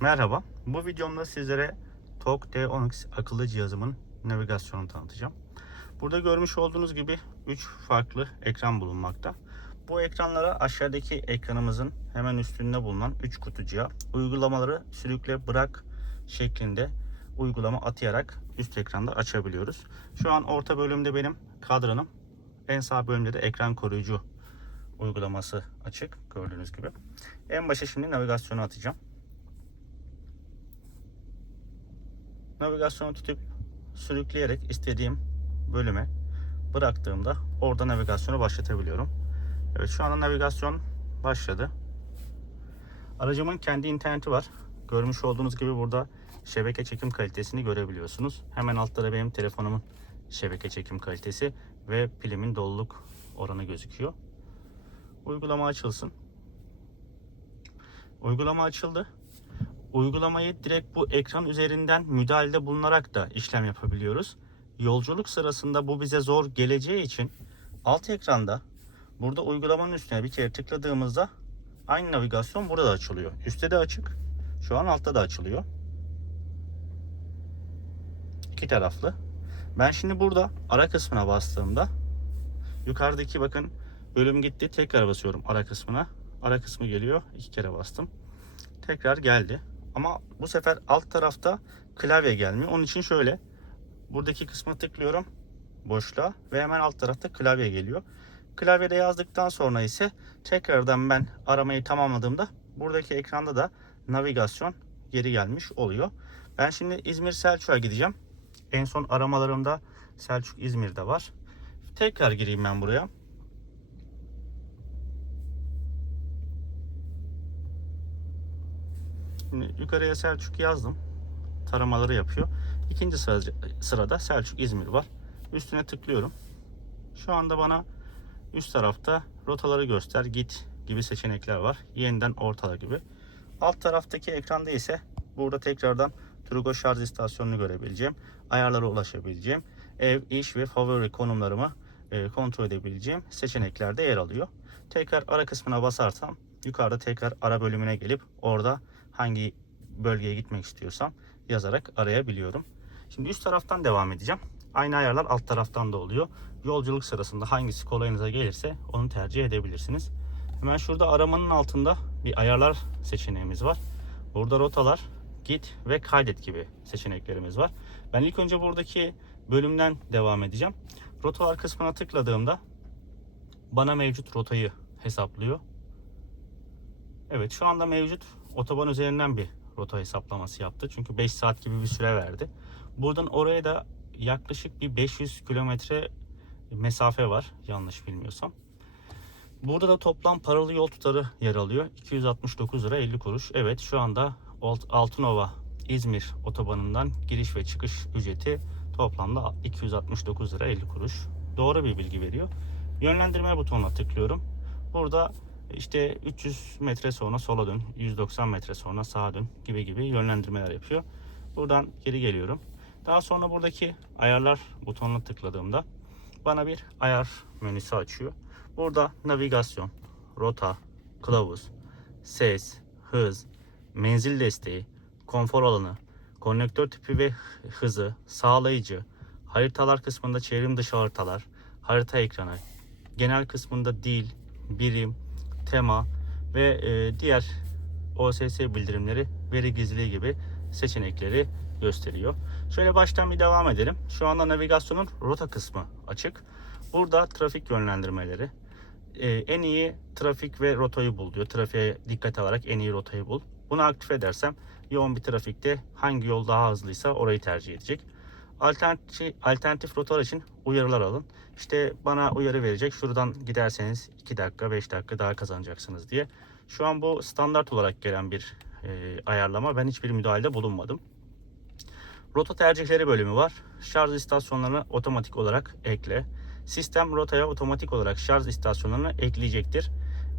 Merhaba. Bu videomda sizlere TOG D10X akıllı cihazımın navigasyonunu tanıtacağım. Burada görmüş olduğunuz gibi 3 farklı ekran bulunmakta. Bu ekranlara aşağıdaki ekranımızın hemen üstünde bulunan 3 kutucuğa uygulamaları sürükle bırak şeklinde uygulama atayarak üst ekranda açabiliyoruz. Şu an orta bölümde benim kadranım. En sağ bölümde de ekran koruyucu uygulaması açık gördüğünüz gibi. En başa şimdi navigasyonu atacağım. Navigasyonu tutup sürükleyerek istediğim bölüme bıraktığımda orada navigasyonu başlatabiliyorum. Evet şu anda navigasyon başladı. Aracımın kendi interneti var. Görmüş olduğunuz gibi burada şebeke çekim kalitesini görebiliyorsunuz. Hemen altta da benim telefonumun şebeke çekim kalitesi ve pilimin doluluk oranı gözüküyor. Uygulama açılsın. Uygulama açıldı. Uygulamayı direkt bu ekran üzerinden müdahalede bulunarak da işlem yapabiliyoruz. Yolculuk sırasında bu bize zor geleceği için alt ekranda burada uygulamanın üstüne bir kere tıkladığımızda aynı navigasyon burada da açılıyor. Üstte de açık. Şu an altta da açılıyor. İki taraflı. Ben şimdi burada ara kısmına bastığımda yukarıdaki bakın bölüm gitti. Tekrar basıyorum ara kısmına. Ara kısmı geliyor. İki kere bastım. Tekrar geldi. Ama bu sefer alt tarafta klavye gelmiyor. Onun için şöyle buradaki kısmı tıklıyorum boşluğa ve hemen alt tarafta klavye geliyor. Klavyede yazdıktan sonra ise tekrardan ben aramayı tamamladığımda buradaki ekranda da navigasyon geri gelmiş oluyor. Ben şimdi İzmir Selçuk'a gideceğim. En son aramalarımda Selçuk İzmir'de var. Tekrar gireyim ben buraya. Şimdi yukarıya Selçuk yazdım. Taramaları yapıyor. İkinci sıra, sırada Selçuk İzmir var. Üstüne tıklıyorum. Şu anda bana üst tarafta rotaları göster, git gibi seçenekler var. Yeniden ortala gibi. Alt taraftaki ekranda ise burada tekrardan Turgo şarj istasyonunu görebileceğim. Ayarlara ulaşabileceğim. Ev, iş ve favori konumlarımı e, kontrol edebileceğim seçeneklerde yer alıyor. Tekrar ara kısmına basarsam yukarıda tekrar ara bölümüne gelip orada hangi bölgeye gitmek istiyorsam yazarak arayabiliyorum. Şimdi üst taraftan devam edeceğim. Aynı ayarlar alt taraftan da oluyor. Yolculuk sırasında hangisi kolayınıza gelirse onu tercih edebilirsiniz. Hemen şurada aramanın altında bir ayarlar seçeneğimiz var. Burada rotalar, git ve kaydet gibi seçeneklerimiz var. Ben ilk önce buradaki bölümden devam edeceğim. Rotalar kısmına tıkladığımda bana mevcut rotayı hesaplıyor. Evet şu anda mevcut otoban üzerinden bir rota hesaplaması yaptı. Çünkü 5 saat gibi bir süre verdi. Buradan oraya da yaklaşık bir 500 kilometre mesafe var yanlış bilmiyorsam. Burada da toplam paralı yol tutarı yer alıyor. 269 lira 50 kuruş. Evet şu anda Altınova İzmir otobanından giriş ve çıkış ücreti toplamda 269 lira 50 kuruş. Doğru bir bilgi veriyor. Yönlendirme butonuna tıklıyorum. Burada işte 300 metre sonra sola dön, 190 metre sonra sağa dön gibi gibi yönlendirmeler yapıyor. Buradan geri geliyorum. Daha sonra buradaki ayarlar butonuna tıkladığımda bana bir ayar menüsü açıyor. Burada navigasyon, rota, kılavuz, ses, hız, menzil desteği, konfor alanı, konnektör tipi ve hızı, sağlayıcı, haritalar kısmında çevrim dışı haritalar, harita ekranı, genel kısmında dil, birim, tema ve e, diğer OSS bildirimleri, veri gizliliği gibi seçenekleri gösteriyor. Şöyle baştan bir devam edelim. Şu anda navigasyonun rota kısmı açık. Burada trafik yönlendirmeleri. e, en iyi trafik ve rotayı bul diyor. Trafiğe dikkat alarak en iyi rotayı bul. Bunu aktif edersem yoğun bir trafikte hangi yol daha hızlıysa orayı tercih edecek. Alternatif, alternatif rotalar için uyarılar alın. İşte bana uyarı verecek. Şuradan giderseniz 2 dakika 5 dakika daha kazanacaksınız diye. Şu an bu standart olarak gelen bir e, ayarlama. Ben hiçbir müdahalede bulunmadım. Rota tercihleri bölümü var. Şarj istasyonlarını otomatik olarak ekle. Sistem rotaya otomatik olarak şarj istasyonlarını ekleyecektir.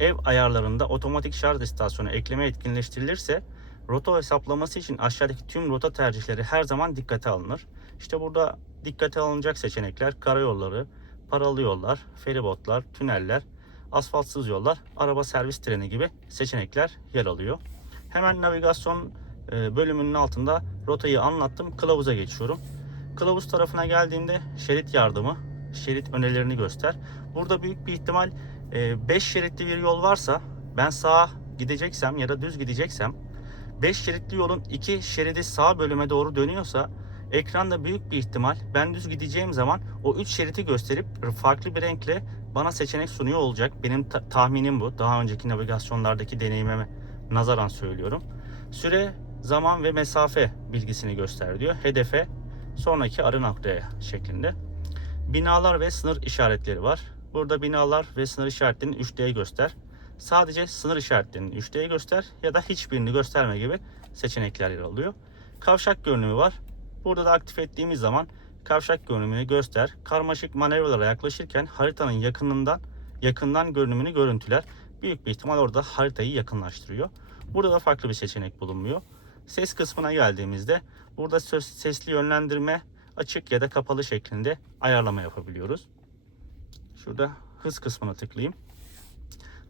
Ev ayarlarında otomatik şarj istasyonu ekleme etkinleştirilirse rota hesaplaması için aşağıdaki tüm rota tercihleri her zaman dikkate alınır. İşte burada dikkate alınacak seçenekler karayolları, paralı yollar, feribotlar, tüneller, asfaltsız yollar, araba servis treni gibi seçenekler yer alıyor. Hemen navigasyon e, bölümünün altında rotayı anlattım. Kılavuza geçiyorum. Kılavuz tarafına geldiğimde şerit yardımı, şerit önerilerini göster. Burada büyük bir ihtimal 5 şeritli bir yol varsa ben sağa gideceksem ya da düz gideceksem 5 şeritli yolun 2 şeridi sağ bölüme doğru dönüyorsa ekranda büyük bir ihtimal ben düz gideceğim zaman o 3 şeriti gösterip farklı bir renkle bana seçenek sunuyor olacak. Benim ta- tahminim bu. Daha önceki navigasyonlardaki deneyimime nazaran söylüyorum. Süre, zaman ve mesafe bilgisini göster diyor. Hedefe sonraki arı noktaya şeklinde. Binalar ve sınır işaretleri var. Burada binalar ve sınır işaretlerini 3D'ye göster. Sadece sınır işaretlerini 3D'ye göster ya da hiçbirini gösterme gibi seçenekler yer alıyor. Kavşak görünümü var. Burada da aktif ettiğimiz zaman kavşak görünümünü göster. Karmaşık manevralara yaklaşırken haritanın yakınından yakından görünümünü görüntüler. Büyük bir ihtimal orada haritayı yakınlaştırıyor. Burada da farklı bir seçenek bulunmuyor. Ses kısmına geldiğimizde burada sesli yönlendirme açık ya da kapalı şeklinde ayarlama yapabiliyoruz. Şurada hız kısmına tıklayayım.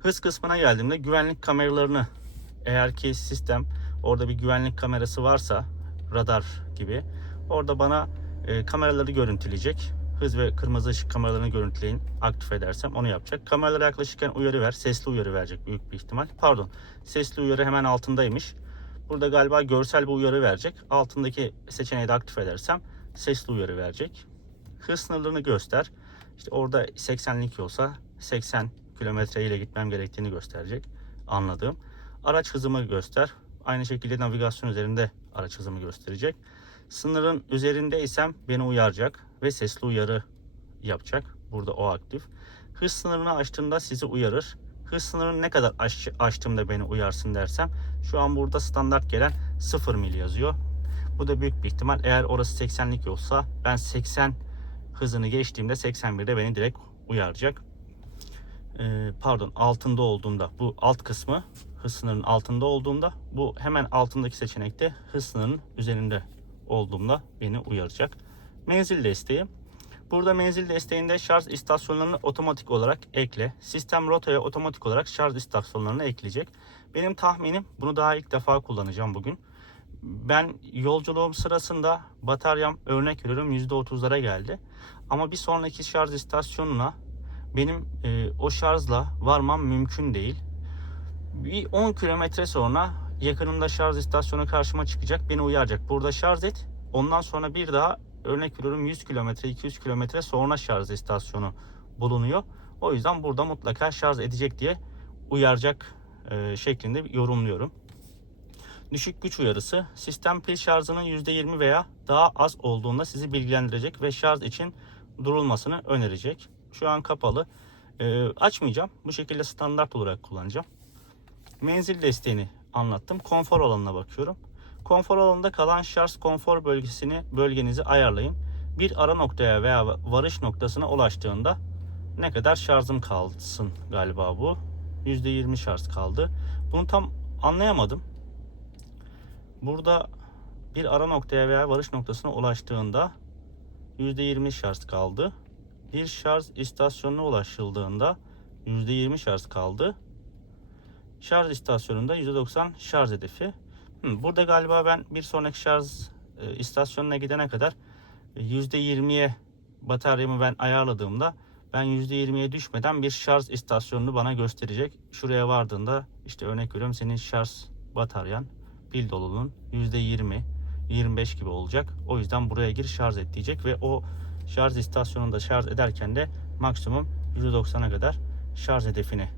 Hız kısmına geldiğimde güvenlik kameralarını eğer ki sistem orada bir güvenlik kamerası varsa radar gibi orada bana e, kameraları görüntüleyecek. Hız ve kırmızı ışık kameralarını görüntüleyin. Aktif edersem onu yapacak. Kameralara yaklaşırken uyarı ver. Sesli uyarı verecek büyük bir ihtimal. Pardon. Sesli uyarı hemen altındaymış. Burada galiba görsel bir uyarı verecek. Altındaki seçeneği de aktif edersem sesli uyarı verecek. Hız sınırlarını göster. İşte orada 80'lik yolsa 80 kilometre ile gitmem gerektiğini gösterecek. Anladığım. Araç hızımı göster. Aynı şekilde navigasyon üzerinde araç hızımı gösterecek. Sınırın üzerindeysem beni uyaracak ve sesli uyarı yapacak. Burada o aktif. Hız sınırını aştığında sizi uyarır. Hız sınırını ne kadar aş, aştığımda beni uyarsın dersem şu an burada standart gelen 0 mil yazıyor. Bu da büyük bir ihtimal eğer orası 80'lik yolsa ben 80 hızını geçtiğimde 81'de beni direkt uyaracak. Ee, pardon altında olduğunda bu alt kısmı hız sınırının altında olduğunda bu hemen altındaki seçenekte hız sınırının üzerinde olduğumda beni uyaracak. Menzil desteği. Burada menzil desteğinde şarj istasyonlarını otomatik olarak ekle. Sistem rotaya otomatik olarak şarj istasyonlarını ekleyecek. Benim tahminim bunu daha ilk defa kullanacağım bugün. Ben yolculuğum sırasında bataryam örnek veriyorum %30'lara geldi. Ama bir sonraki şarj istasyonuna benim e, o şarjla varmam mümkün değil. Bir 10 kilometre sonra yakınımda şarj istasyonu karşıma çıkacak. Beni uyaracak. Burada şarj et. Ondan sonra bir daha örnek veriyorum 100 kilometre 200 kilometre sonra şarj istasyonu bulunuyor. O yüzden burada mutlaka şarj edecek diye uyaracak e, şeklinde yorumluyorum. Düşük güç uyarısı sistem pil şarjının %20 veya daha az olduğunda sizi bilgilendirecek ve şarj için durulmasını önerecek. Şu an kapalı. E, açmayacağım. Bu şekilde standart olarak kullanacağım. Menzil desteğini anlattım. Konfor alanına bakıyorum. Konfor alanında kalan şarj konfor bölgesini bölgenizi ayarlayın. Bir ara noktaya veya varış noktasına ulaştığında ne kadar şarjım kalsın galiba bu. %20 şarj kaldı. Bunu tam anlayamadım. Burada bir ara noktaya veya varış noktasına ulaştığında %20 şarj kaldı. Bir şarj istasyonuna ulaşıldığında %20 şarj kaldı. Şarj istasyonunda %90 şarj hedefi. Hı, Burada galiba ben bir sonraki şarj e, istasyonuna gidene kadar e, %20'ye bataryamı ben ayarladığımda ben %20'ye düşmeden bir şarj istasyonunu bana gösterecek. Şuraya vardığında işte örnek veriyorum senin şarj bataryan pil doluluğun %20 25 gibi olacak. O yüzden buraya gir şarj et diyecek ve o şarj istasyonunda şarj ederken de maksimum %90'a kadar şarj hedefini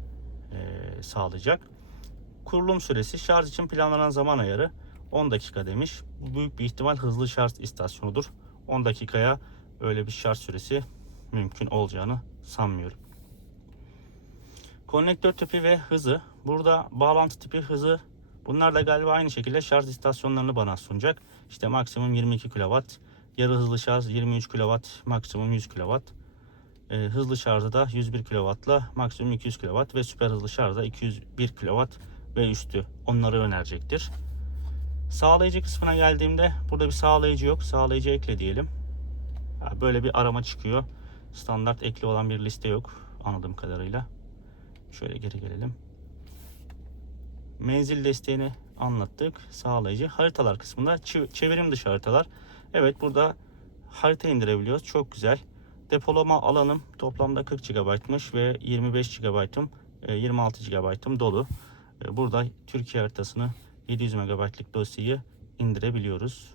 e, sağlayacak. Kurulum süresi şarj için planlanan zaman ayarı 10 dakika demiş. Bu büyük bir ihtimal hızlı şarj istasyonudur. 10 dakikaya öyle bir şarj süresi mümkün olacağını sanmıyorum. Konnektör tipi ve hızı. Burada bağlantı tipi hızı. Bunlar da galiba aynı şekilde şarj istasyonlarını bana sunacak. İşte maksimum 22 kW. Yarı hızlı şarj 23 kW. Maksimum 100 kW. Ee, hızlı şarjı da 101 kW'la maksimum 200 kW ve süper hızlı şarjda 201 kW ve üstü onları önerecektir. Sağlayıcı kısmına geldiğimde burada bir sağlayıcı yok. Sağlayıcı ekle diyelim. Böyle bir arama çıkıyor. Standart ekli olan bir liste yok anladığım kadarıyla. Şöyle geri gelelim. menzil desteğini anlattık. Sağlayıcı. Haritalar kısmında çevirim dışı haritalar. Evet burada harita indirebiliyoruz. Çok güzel. Depolama alanım toplamda 40 GB'mış ve 25 GB'ım e, 26 GB'ım dolu. E, Burada Türkiye haritasını 700 MB'lık dosyayı indirebiliyoruz.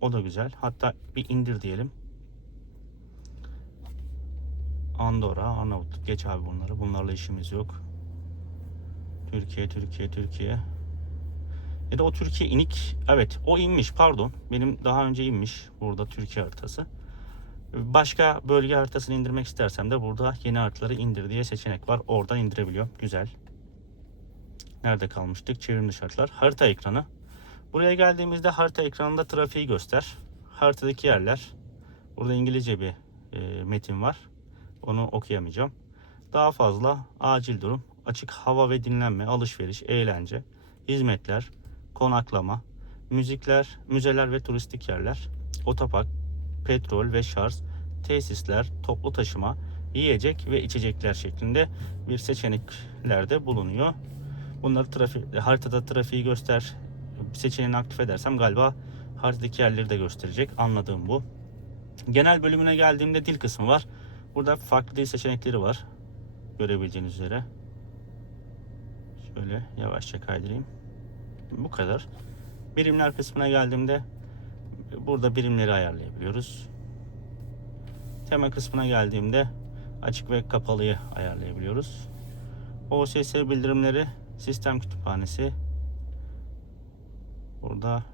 O da güzel. Hatta bir indir diyelim. Andorra, Arnavutluk. Geç abi bunları. Bunlarla işimiz yok. Türkiye, Türkiye, Türkiye. Ya da o Türkiye inik. Evet o inmiş pardon. Benim daha önce inmiş burada Türkiye haritası. Başka bölge haritasını indirmek istersem de burada yeni haritaları indir diye seçenek var. Oradan indirebiliyorum. Güzel. Nerede kalmıştık? Çevrim dışı haritalar. Harita ekranı. Buraya geldiğimizde harita ekranında trafiği göster. Haritadaki yerler. Burada İngilizce bir e, metin var. Onu okuyamayacağım. Daha fazla acil durum, açık hava ve dinlenme, alışveriş, eğlence, hizmetler, konaklama, müzikler, müzeler ve turistik yerler, otopark, petrol ve şarj, tesisler, toplu taşıma, yiyecek ve içecekler şeklinde bir seçeneklerde bulunuyor. Bunları trafik, haritada trafiği göster seçeneğini aktif edersem galiba haritadaki yerleri de gösterecek. Anladığım bu. Genel bölümüne geldiğimde dil kısmı var. Burada farklı dil seçenekleri var. Görebileceğiniz üzere. Şöyle yavaşça kaydırayım. Bu kadar. Birimler kısmına geldiğimde burada birimleri ayarlayabiliyoruz. Tema kısmına geldiğimde açık ve kapalıyı ayarlayabiliyoruz. OSS bildirimleri sistem kütüphanesi. Burada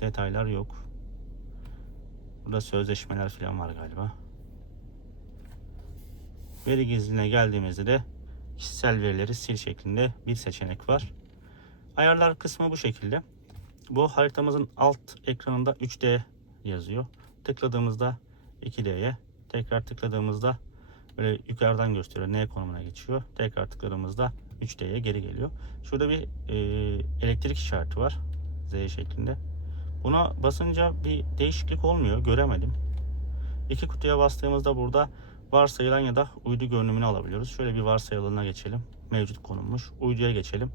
detaylar yok. Burada sözleşmeler falan var galiba. Veri gizliliğine geldiğimizde de kişisel verileri sil şeklinde bir seçenek var. Ayarlar kısmı bu şekilde. Bu haritamızın alt ekranında 3D yazıyor. Tıkladığımızda 2D'ye, tekrar tıkladığımızda böyle yukarıdan gösteriyor. N konumuna geçiyor. Tekrar tıkladığımızda 3D'ye geri geliyor. Şurada bir e, elektrik işareti var. Z şeklinde. Buna basınca bir değişiklik olmuyor. Göremedim. İki kutuya bastığımızda burada varsayılan ya da uydu görünümünü alabiliyoruz. Şöyle bir varsayılanına geçelim. Mevcut konummuş. Uyduya geçelim.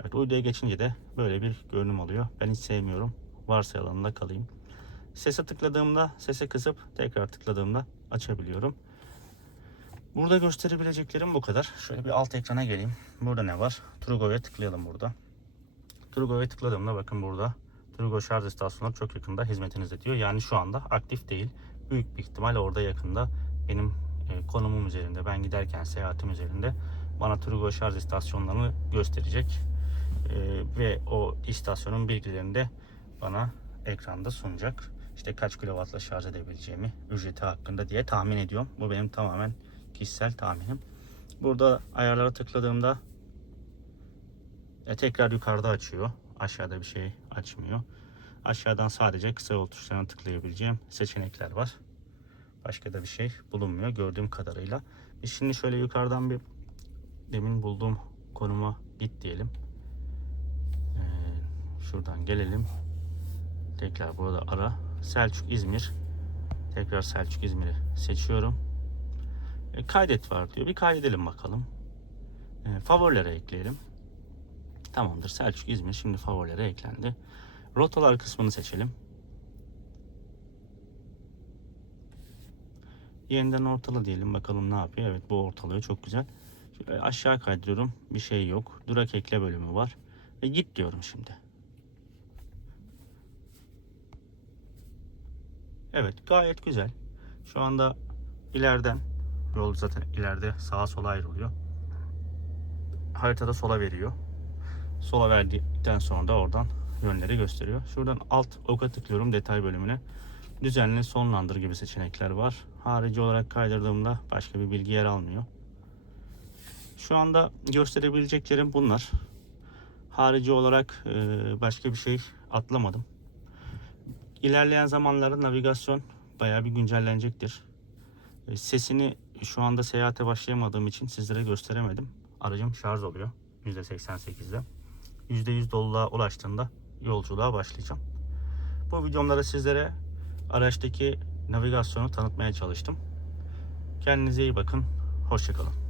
Evet uyduya geçince de böyle bir görünüm oluyor. Ben hiç sevmiyorum. Varsayılanında kalayım. Sese tıkladığımda sese kısıp tekrar tıkladığımda açabiliyorum. Burada gösterebileceklerim bu kadar. Şöyle bir alt ekrana geleyim. Burada ne var? Trugo'ya tıklayalım burada. Trugo'ya tıkladığımda bakın burada Trugo şarj istasyonu çok yakında hizmetinizde diyor. Yani şu anda aktif değil. Büyük bir ihtimal orada yakında benim e, konumum üzerinde ben giderken seyahatim üzerinde bana Trugo şarj istasyonlarını gösterecek. E, ve o istasyonun bilgilerini de bana ekranda sunacak. İşte kaç kilovatla şarj edebileceğimi, ücreti hakkında diye tahmin ediyorum. Bu benim tamamen kişisel tahminim. Burada ayarlara tıkladığımda e, tekrar yukarıda açıyor. Aşağıda bir şey açmıyor. Aşağıdan sadece kısa yol tuşlarına tıklayabileceğim seçenekler var. Başka da bir şey bulunmuyor gördüğüm kadarıyla. Biz şimdi şöyle yukarıdan bir demin bulduğum konuma git diyelim. Şuradan gelelim. Tekrar burada ara. Selçuk İzmir. Tekrar Selçuk İzmir'i seçiyorum. E, kaydet var diyor. Bir kaydedelim bakalım. E, favorilere ekleyelim. Tamamdır. Selçuk İzmir şimdi favorilere eklendi. Rotalar kısmını seçelim. Yeniden ortala diyelim. Bakalım ne yapıyor. Evet bu ortalıyor. Çok güzel. Şöyle aşağı kaydırıyorum. Bir şey yok. Durak ekle bölümü var. Ve git diyorum şimdi. Evet gayet güzel. Şu anda ileriden yol zaten ileride sağa sola ayrılıyor. Haritada sola veriyor. Sola verdikten sonra da oradan yönleri gösteriyor. Şuradan alt oka tıklıyorum detay bölümüne. Düzenli sonlandır gibi seçenekler var. Harici olarak kaydırdığımda başka bir bilgi yer almıyor. Şu anda gösterebileceklerim bunlar. Harici olarak başka bir şey atlamadım. İlerleyen zamanlarda navigasyon bayağı bir güncellenecektir. E, Sesini şu anda seyahate başlayamadığım için sizlere gösteremedim. Aracım şarj oluyor %88'de. %100 doluluğa ulaştığında yolculuğa başlayacağım. Bu videomda sizlere araçtaki navigasyonu tanıtmaya çalıştım. Kendinize iyi bakın. Hoşçakalın.